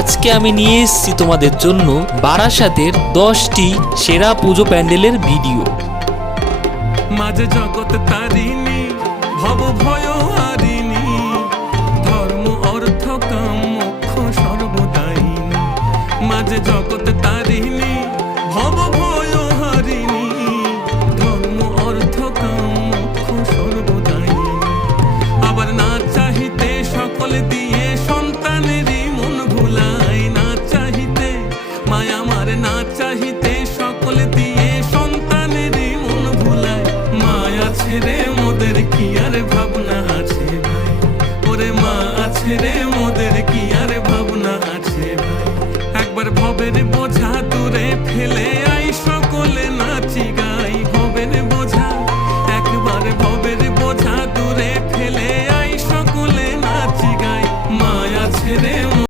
আজকে আমি নিয়ে এসেছি তোমাদের জন্য বারাসাতের দশটি সেরা পুজো প্যান্ডেলের ভিডিও। মাঝে জগৎ তারিণী ভব ভয় হারিণী, ধর্ম, অর্থ, কাম, মোক্ষ সর্বদায়িনী। মাঝে জগৎ তারিণী আর না চাহিতে সকল দিয়ে সন্তানের মন ভুলায়। আছে রে মোদের কি আর ভাবনা আছে ভাই? ওরে মা আছে রে মোদের কি আর ভাবনা আছে ভাই? একবার ভবের বোঝ